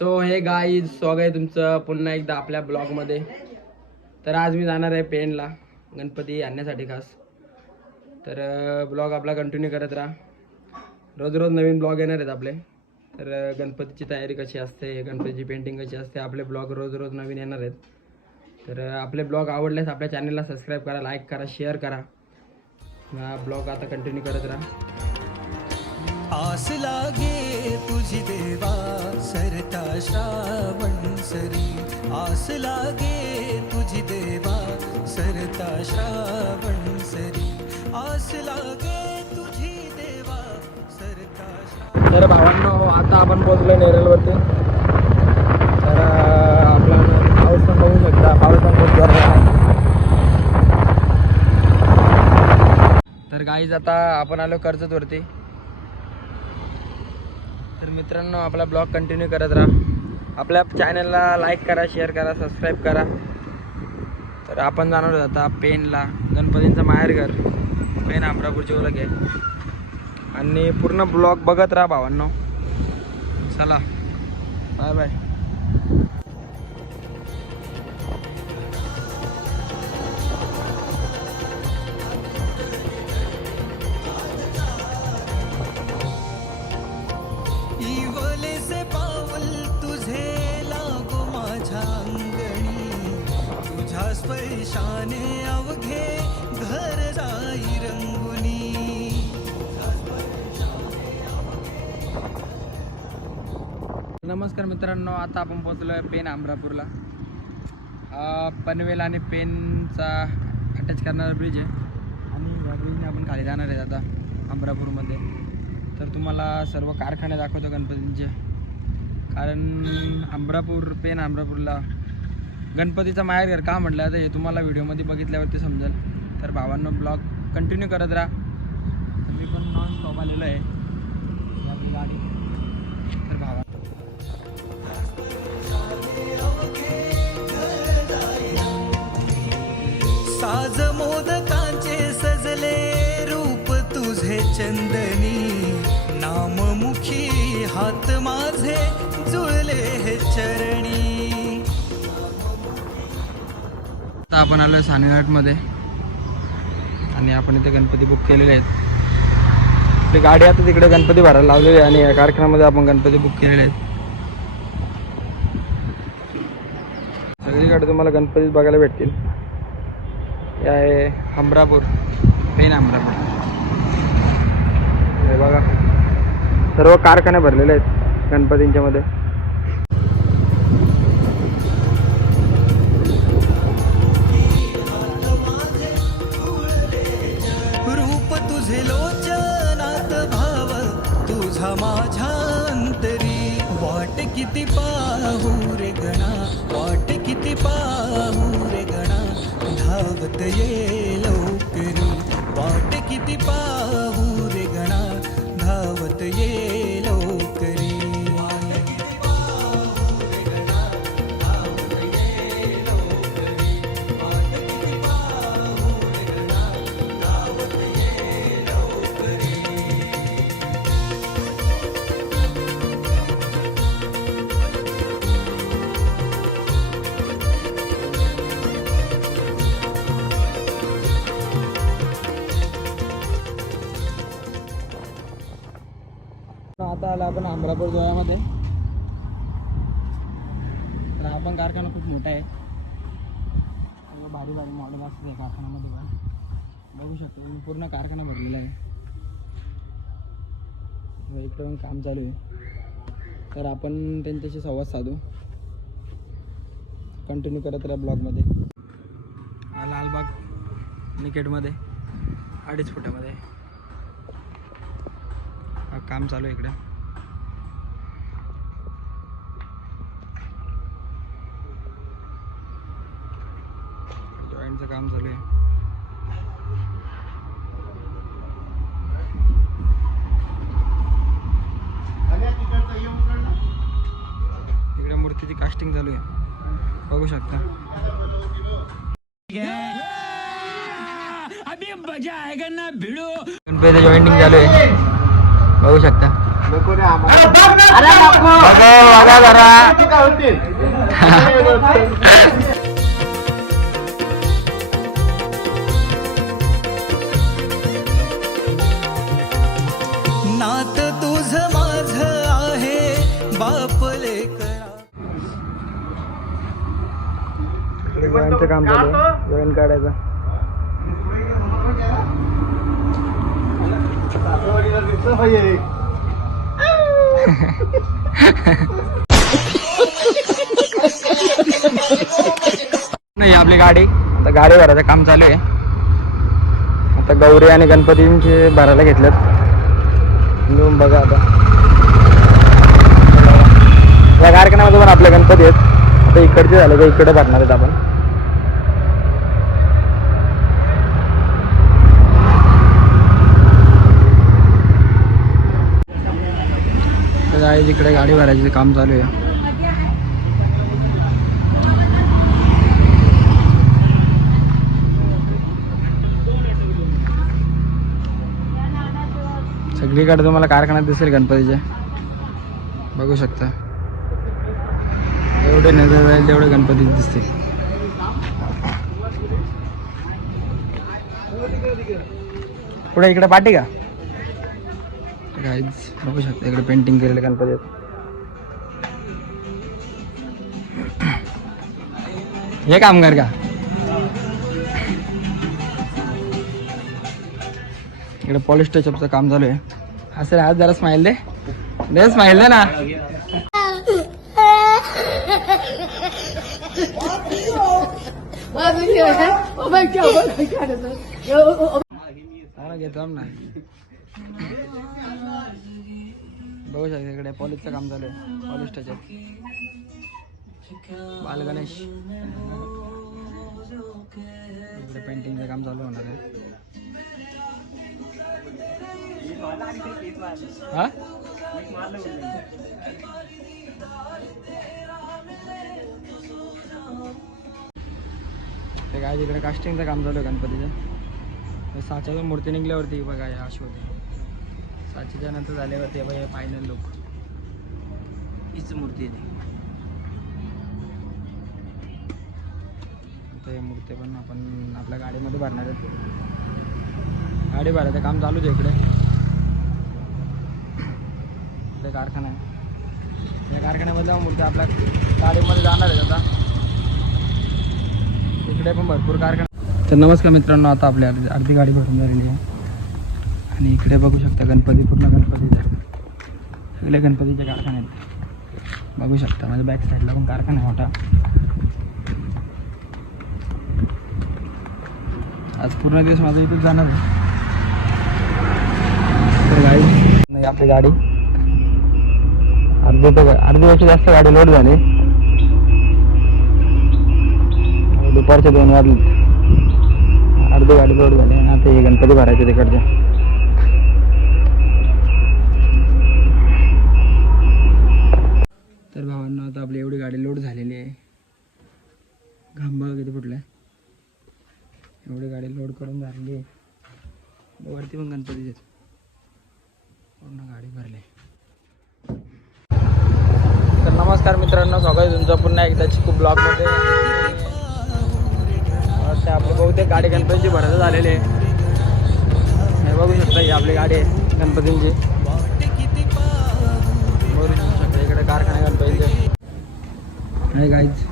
So हे guys, स्वागत आहे तुमचं पुन्हा एकदा आपल्या ब्लॉगमध्ये. तर आज मी जाणार आहे पेनला गणपती आणण्यासाठी खास. तर ब्लॉग आपला कंटिन्यू करत राहा. रोज रोज नवीन ब्लॉग येणार आहेत आपले. तर गणपतीची तयारी कशी असते, गणपतीची पेंटिंग कशी असते, आपले ब्लॉग रोज रोज नवीन येणार आहेत. तर आपले ब्लॉग आवडल्यास आपल्या चॅनलला सबस्क्राईब करा, लाईक करा, शेअर करा. ब्लॉग आता कंटिन्यू करत राहा. आस लागे तुझी देवा सरता श्रावण सरी, आस लागे तुझी देवा सरता श्रावण सरी, आस लागे तुझी देवा सरता श्रावण. तर भावांनो, आता आपण पोहोचलो नेरळवरती. तर आपला पाऊस पण बघू शकता, पाऊस पण खूप जोरात आहे. तर गाईज आता आपण आलो कर्जतवरती. तर मित्रांनो, आपला ब्लॉग कंटिन्यू करत राहा. आपल्या चॅनलला लाईक करा, शेअर करा, सबस्क्राईब करा. तर आपण जाणार आहोत आता पेनला, गणपतींचं माहेरघर पेन अमरापूरची ओळख आहे. आणि पूर्ण ब्लॉग बघत राहा भावांनो. चला, बाय बाय. इवलेसे पाऊल तुझे लागो माझ्या अंगणी, तुझ्या स्पर्शाने अवघे घर जाई रंगुनी. नमस्कार मित्रांनो, आता आपण पोहोचलो आहे पेन अमरापूरला. हा पनवेल आणि पेनचा अटॅच करणारा ब्रिज आहे. आणि या ब्रिजने आपण खाली जाणार आहे आता अमरापूरमध्ये. तर तुम्हाला सर्व कारखाने दाखवतो गणपतींचे. कारण पेन अमरापूरला गणपतीचा माहेरघर का म्हटलं तर हे तुम्हाला व्हिडिओमध्ये बघितल्यावरती समजेल. तर भावांनो, ब्लॉग कंटिन्यू करत राहा. तर मी पण नॉन स्टॉप आलेलो आहे आपली गाडी. तर भावा साज मोदकांचे सजले रूप तुझे चंदनी, नाममुखी हात माझे जुळले हे चरणी. आता आपण आलो सानेघाटमध्ये आणि आपण इथे गणपती बुक केलेले आहेत. आपली गाडी आता तिकडे गणपती भरायला लावलेली आहे आणि या कारखान्यामध्ये आपण गणपती बुक केलेले आहेत. सगळीकडे तुम्हाला गणपती बघायला भेटतील. हे आहे अमरापूर, पेन अमरापूर. हे बघा, सर्व कारखाने भरलेले आहेत गणपतींच्या मध्ये. रूप तुझे लोचनात भाव तुझा माझ्या अंतरी, वाट किती पाहू रे गणा, वाट किती पाहू रे गणा, धावत ये लवकरी, वाट किती पाहू रे गणा, धावत ये लवकरी. आता आला आपण अमरापूर जवळमध्ये. तर हा पण कारखाना खूप मोठा आहे. भारी भारी मॉडेल असते कारखान्यामध्ये पण बघू शकतो. पूर्ण कारखाना भरलेला आहे. इकडे पण काम चालू आहे. तर आपण त्यांच्याशी संवाद साधू. कंटिन्यू करत राहा ब्लॉगमध्ये. लालबाग निकेटमध्ये 2.5 फुटामध्ये काम चालू आहे. इकडे जॉईंटचं काम चालू आहे. इकडे मूर्तीची कास्टिंग चालू आहे, बघू शकता. अभी मजा आएगा ना भिड़ो. गणपती जॉइनिंग चालू आहे, बघू शकता. बघा जरा नात तुझ माझ आहे बापले करा. जेवणचं काम चालू आहे, जेवण काढायचं. नाही आपली गाडी आता गाडी भरायचं काम चालू आहे. आता गौरी आणि गणपतींचे भरायला घेतलेत. घेऊन बघा आता या कारखान्यामध्ये पण आपले गणपती आहेत. आता इकडचे झाले का इकडे भरणार आहेत आपण. इकडे गाडी भरायचे काम चालू आहे. सगळीकडे तुम्हाला कारखान्यात दिसेल गणपतीचे, बघू शकता. एवढे नजर राहील तेवढे गणपती दिसतील. पुढे इकडे पाठी का गाईज बघू शकता. इकडे पेंटिंग केलेले गणपती आहेत. हे कामगार का इकडे पॉलिश टचअपचं काम चालू आहे. असं आज जरा स्माइल दे स्माइल दे ना. घेतो ना बघू शकता. इकडे पॉलिशचं काम चालू आहे. पॉलिश टचअप बाल गणेश. इकडे पेंटिंगचं काम चालू होणार आहे. हा ते काय इकडे कास्टिंगचं काम चालू आहे गणपतीचं. साच्याला मूर्ती निघल्यावरती बघा अशी होते. साचीच्या नंतर झाल्यावरती बघा फायनल लुक हीच मूर्ती आहे. आता हे मूर्ती पण आपण आपल्या गाडीमध्ये भरणार आहेत. गाडी भरायचं काम चालूच आहे. इकडे कारखाना आहे. या कारखान्यामध्ये मूर्ती आपल्या गाडीमध्ये जाणार आहे. आता इकडे पण भरपूर कारखाना. तर नमस्कार मित्रांनो, आता आपली अर्धी गाडी भरून झालेली आहे. आणि इकडे बघू शकता गणपती, पूर्ण गणपतीचा सगळे गणपतीचे कारखाने आहेत. बघू शकता माझ्या बॅक साईडला पण कारखाना आहे मोठा. आज पूर्ण दिवस माझा इथून जाणार आहे. तर गाडी आपली गाडी अर्धी वर्ष जास्त गाडी लोड झाली. दुपारच्या 2 वाजले. अर्धी गाडी लोड झाली आणि आता हे गणपती भरायचे तिकडच्या. तर भावांना आता आपली एवढी गाडी लोड झालेली आहे. घांबा किती फुटलाय. एवढी गाडी लोड करून झालेली आहे. वरती पण गणपती आहेत. पूर्ण गाडी भरली. तर नमस्कार मित्रांनो, स्वागत आहे तुमचं पुन्हा एकदा चिकू ब्लॉगमध्ये. आपली बहुतेक गाडी गणपतीची भरायचं झालेली आहे. हे बघू शकता ही आपली गाडी आहे गणपतींची. बघू शकता इकडे कारखाना गणपतीचे. हे गाईज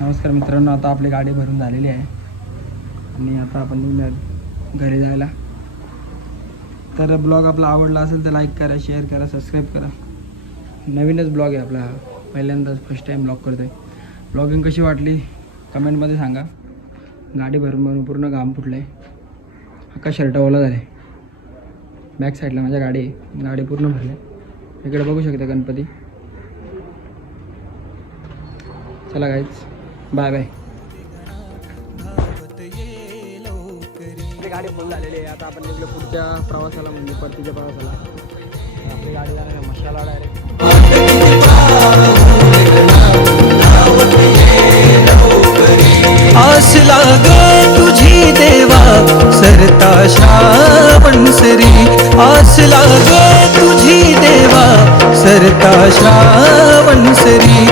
नमस्कार मित्रांनो, आता आपली गाडी भरून झालेली आहे आणि आता आपण निघणार घरी जायला. तर ब्लॉग आपला आवडला असेल तर लाईक करा, शेअर करा, सबस्क्राईब करा. नवीनच ब्लॉग आहे आपला, पहिल्यांदाच फर्स्ट टाईम ब्लॉग करतो आहे. ब्लॉगिंग कशी वाटली कमेंटमध्ये सांगा. गाडी भरून पूर्ण घाम फुटलं आहे. अख्खा शर्ट ओला झाला आहे. बॅक साईडला माझ्या गाडी आहे. गाडी पूर्ण भरली. इकडे बघू शकता गणपती. चला गाईज बाय बाय. गाडी फुल झालेली आहे. आता आपण निघलो पुढच्या प्रवासाला, म्हणजे परतीच्या प्रवासाला. आपली गाडी जाणार आहे मशाला डायरेक्ट. आस लागे तुझी देवा सरता श्रावण सरी. आस लागे तुझी देवा सरता श्रावण सरी